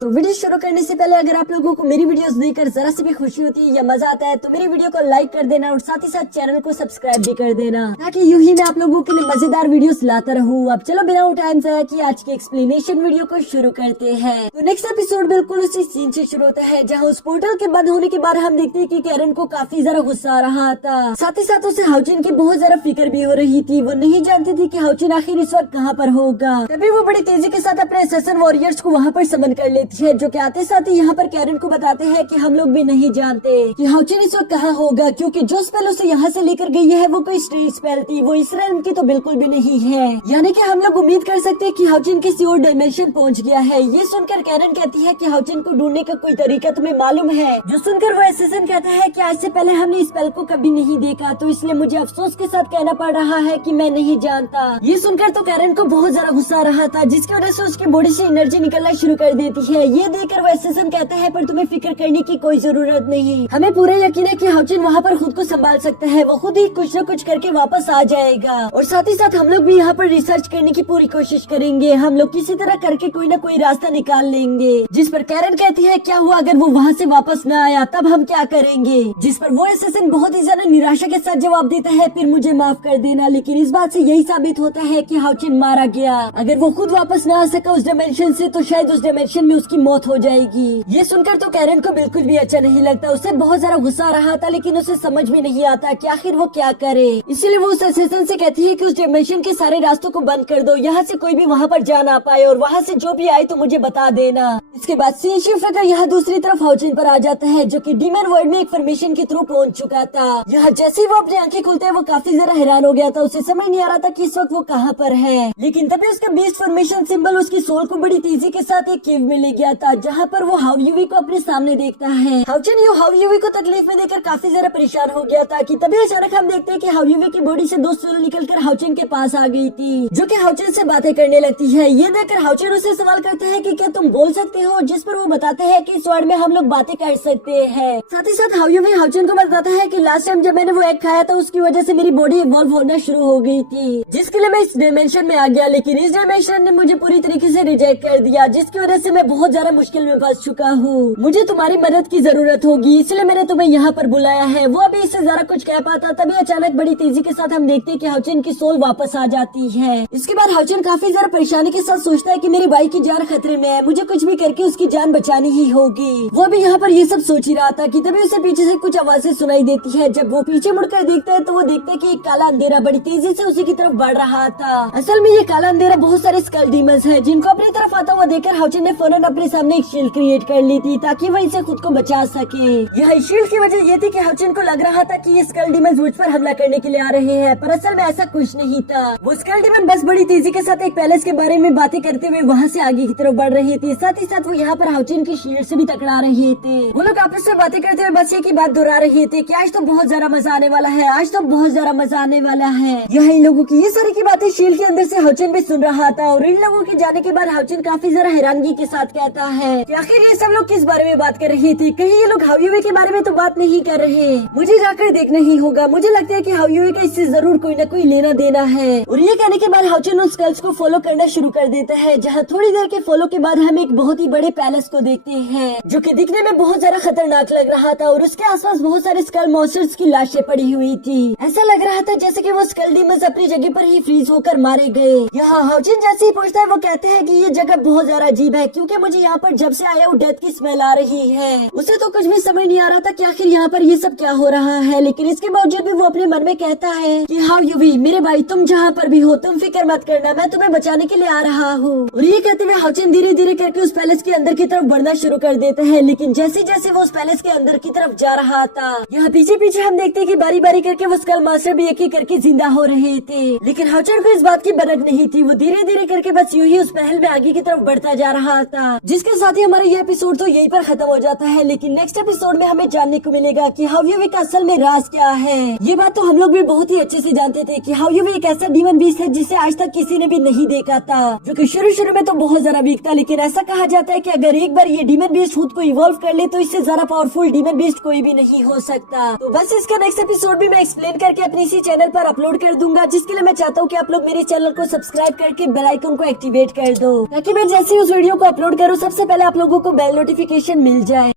तो वीडियो शुरू करने से पहले अगर आप लोगों को मेरी वीडियोस देखकर जरा सी भी खुशी होती है या मजा आता है तो मेरी वीडियो को लाइक कर देना और साथ ही साथ चैनल को सब्सक्राइब भी कर देना ताकि यूं ही मैं आप लोगों के लिए मजेदार वीडियोस लाता रहूं। अब चलो बिना टाइम जाया कि आज की एक्सप्लेनेशन वीडियो को शुरू करते हैं। तो नेक्स्ट एपिसोड बिल्कुल उसी सीन से शुरू होता है जहाँ उस पोर्टल के बंद होने के बाद हम देखते हैं कि कैरन को काफी ज्यादा गुस्सा आ रहा था। साथ ही साथ उसे हाउचिन की बहुत ज्यादा फिक्र भी हो रही थी। वो नहीं जानती थी कि हाउचिन आखिर इस वक्त कहाँ पर होगा। तभी वो बड़ी तेजी के साथ अपने असैसिन वॉरियर्स को वहाँ पर समन कर लेती है, जो कि आते साथ ही यहाँ पर कैरन को बताते हैं कि हम लोग भी नहीं जानते कि हाउचिन इस वक्त कहाँ होगा, क्योंकि जो स्पेल उसे यहाँ से लेकर गई है वो कोई स्ट्रेट स्पेल थी, वो इस रेल्म की तो बिल्कुल भी नहीं है। यानी कि हम लोग उम्मीद कर सकते हैं कि हाउचिन किसी और डायमेंशन पहुँच गया है। ये सुनकर कैरन कहती है कि हाउचिन को ढूंढने का कोई तरीका तुम्हें मालूम है। जो सुनकर वो असैसिन कहता है कि आज से पहले हमने इस स्पेल को कभी नहीं देखा, तो इसलिए मुझे अफसोस के साथ कहना पड़ रहा है कि मैं नहीं जानता। ये सुनकर तो कैरन को बहुत ज्यादा गुस्सा आ रहा था, जिसकी वजह से उसकी बॉडी से एनर्जी निकलना शुरू कर देती है। ये देखकर वो असैसिन कहता है पर तुम्हें फिक्र करने की कोई जरूरत नहीं, हमें पूरा यकीन है कि हाउचिन वहाँ पर खुद को संभाल सकता है। वो खुद ही कुछ न कुछ करके वापस आ जाएगा और साथ ही साथ हम लोग भी यहाँ पर रिसर्च करने की पूरी कोशिश करेंगे। हम लोग किसी तरह करके कोई न कोई रास्ता निकाल लेंगे। जिस पर कैरन कहती है क्या हुआ अगर वो वहाँ से वापस न आया, तब हम क्या करेंगे। जिस पर वो असैसिन बहुत ही ज्यादा निराशा के साथ जवाब देता है फिर मुझे माफ कर देना, लेकिन इस बात से यही साबित होता है कि हाउचिन मारा गया। अगर वो खुद वापस न आ सका उस डायमेंशन से तो शायद उस डायमेंशन में उसकी मौत हो जाएगी। ये सुनकर तो कैरन को बिल्कुल भी अच्छा नहीं लगता। उसे बहुत ज्यादा गुस्सा आ रहा था, लेकिन उसे समझ में नहीं आता कि आखिर वो क्या करे। इसीलिए वो उस असैसिन से कहती है कि उस डायमेंशन के सारे रास्तों को बंद कर दो, यहाँ से कोई भी वहाँ पर जा ना पाए, और वहाँ से जो भी आए तो मुझे बता देना। इसके बाद शिफ्टर यहाँ दूसरी तरफ हाउचिन पर आ जाता है, जो कि डीमन वर्ल्ड में एक फॉर्मेशन के थ्रू पहुंच चुका था। यहाँ जैसे ही वो अपनी आंखें खोलते हैं वो काफी ज्यादा हैरान हो गया था। उसे समझ नहीं आ रहा था कि इस वक्त वो कहाँ पर है, लेकिन तभी उसका बीस्ट फॉर्मेशन सिंबल उसकी सोल को बड़ी तेजी के साथ एक केव में ले गया था, जहाँ पर वो हाउ यूवी को अपने सामने देखता है। हाउचिन हाउ यूवी को तकलीफ में देखकर काफी ज्यादा परेशान हो गया था कि तभी अचानक हम देखते हैं कि हाउ यूवी की बॉडी से दो सोल निकलकर हाउचिन के पास आ गई थी, जो कि हाउचिन से बातें करने लगती है। ये देखकर हाउचिन उससे सवाल करते हैं कि क्या तुम बोल सकते हो, जिस पर वो बताते हैं कि इस वर्ड में हम लोग बातें कर सकते हैं। साथ ही साथ हाउ यूवी हाउचिन को बताता है कि लास्ट टाइम जब मैंने वो एग खाया था उसकी वजह से मेरी बॉडी इवॉल्व होना शुरू हो गई थी, जिसके लिए मैं इस डायमेंशन में आ गया, लेकिन इस डायमेंशन ने मुझे पूरी तरीके से रिजेक्ट कर दिया, जिसकी वजह से मैं बहुत ज्यादा मुश्किल में फंस चुका हूँ। मुझे तुम्हारी मदद की जरूरत होगी, इसलिए मैंने तुम्हें यहाँ पर बुलाया है। वो अभी इससे ज्यादा कुछ कह पाता तभी अचानक बड़ी तेजी के साथ हम देखते हैं कि हाउचिन की सोल वापस आ जाती है। इसके बाद हाउचिन काफी ज्यादा परेशानी के साथ सोचता है कि मेरे भाई की जान खतरे में है, मुझे कुछ भी करके उसकी जान बचानी ही होगी। वो भी यहाँ पर ये सब सोच ही रहा था कि तभी उसे पीछे से कुछ आवाजें सुनाई देती है। जब वो पीछे मुड़कर देखता है तो वो देखता है कि एक काला अंधेरा बड़ी तेजी से उसी की तरफ बढ़ रहा था। असल में ये काला अंधेरा बहुत सारे स्कल डीमंस है, जिनको अपनी तरफ आता हुआ देखकर हाउचिन ने फौरन अपने सामने एक शील्ड क्रिएट कर ली थी ताकि वह इसे खुद को बचा सके। यह शील्ड की वजह ये थी कि हाउचिन को लग रहा था कि ये स्कल डीमंस मुझ पर हमला करने के लिए आ रहे हैं, पर असल में ऐसा कुछ नहीं था। वो स्कल डीमन बस बड़ी तेजी के साथ एक पैलेस के बारे में बातें करते हुए वहाँ से आगे की तरफ बढ़ रहे थे। साथ ही साथ वो यहाँ पर हाउचिन की शील्ड से भी टकरा रहे थे। वो लोग आपस में बातें करते हुए बस एक ही बात दोहरा रहे थे कि आज तो बहुत ज्यादा मजा आने वाला है, आज तो बहुत ज्यादा मजा आने वाला है। यह इन लोगों की ये सारी की बातें शील्ड के अंदर से हाउचिन भी सुन रहा था, और इन लोगों के जाने के बाद हाउचिन काफी ज्यादा हैरानगी के साथ कहता है कि आखिर ये सब लोग किस बारे में बात कर रहे थे, कहीं ये लोग हाउ यूवी के बारे में तो बात नहीं कर रहे। मुझे जाकर देखना ही होगा, मुझे लगता है कि हाउ यूवी का इससे जरूर कोई न कोई लेना देना है। और ये कहने के बाद हाउचिन उन स्कल्स को फॉलो करना शुरू कर देता है, जहाँ थोड़ी देर के फॉलो के बाद हम एक बहुत ही बड़े पैलेस को देखते हैं, जो कि दिखने में बहुत ज्यादा खतरनाक लग रहा था, और उसके आसपास बहुत सारे स्कल मॉन्स्टर्स की लाशें पड़ी हुई थी। ऐसा लग रहा था जैसे कि वो स्कल डीमंस अपनी जगह पर ही फ्रीज होकर मारे गए। यहाँ हाउचिन जैसे ही पहुँचता है वो कहते हैं कि ये जगह बहुत ज्यादा अजीब है, क्योंकि मुझे यहाँ पर जब से आया वो डेथ की स्मेल आ रही है। उसे तो कुछ भी समझ नहीं आ रहा था कि आखिर यहाँ पर ये सब क्या हो रहा है, लेकिन इसके बावजूद भी वो अपने मन में कहता है कि हाउ यूवी मेरे भाई तुम जहाँ पर भी हो तुम फिक्र मत करना, मैं तुम्हें बचाने के लिए आ रहा हूँ। और ये कहते हुए हाउचिन धीरे धीरे करके उस पैलेस के अंदर की तरफ बढ़ना शुरू कर देते हैं, लेकिन जैसे जैसे वो उस पैलेस के अंदर की तरफ जा रहा था यहाँ पीछे पीछे हम देखते हैं कि बारी बारी करके वो स्कल मास्टर भी एक एक करके जिंदा हो रहे थे, लेकिन हाउचिन को इस बात की भनक नहीं थी। वो धीरे धीरे करके बस यूं ही उस महल में आगे की तरफ बढ़ता जा रहा था, जिसके साथ ही हमारा ये एपिसोड तो यहीं पर खत्म हो जाता है। लेकिन नेक्स्ट एपिसोड में हमें जानने को मिलेगा कि हाउ यूवी का असल में राज क्या है। ये बात तो हम लोग भी बहुत ही अच्छे से जानते थे कि हाउ यूवी एक ऐसा डीमन बीस्ट है जिसे आज तक किसी ने भी नहीं देखा था, जो कि शुरू में तो बहुत ज्यादा वीक था, लेकिन ऐसा कहा जाता है कि अगर एक बार ये डीमन बीस्ट खुद को इवॉल्व कर ले तो इससे ज्यादा पावरफुल डीमन बीस्ट कोई भी नहीं हो सकता। तो बस इसका नेक्स्ट एपिसोड भी मैं एक्सप्लेन करके अपने इसी चैनल पर अपलोड कर दूंगा, जिसके लिए मैं चाहता हूँ कि आप लोग मेरे चैनल को सब्सक्राइब करके बेल आइकन को एक्टिवेट कर दो, ताकि मैं जैसे उस वीडियो को अपलोड करूँ सबसे पहले आप लोगों को बेल नोटिफिकेशन मिल जाए।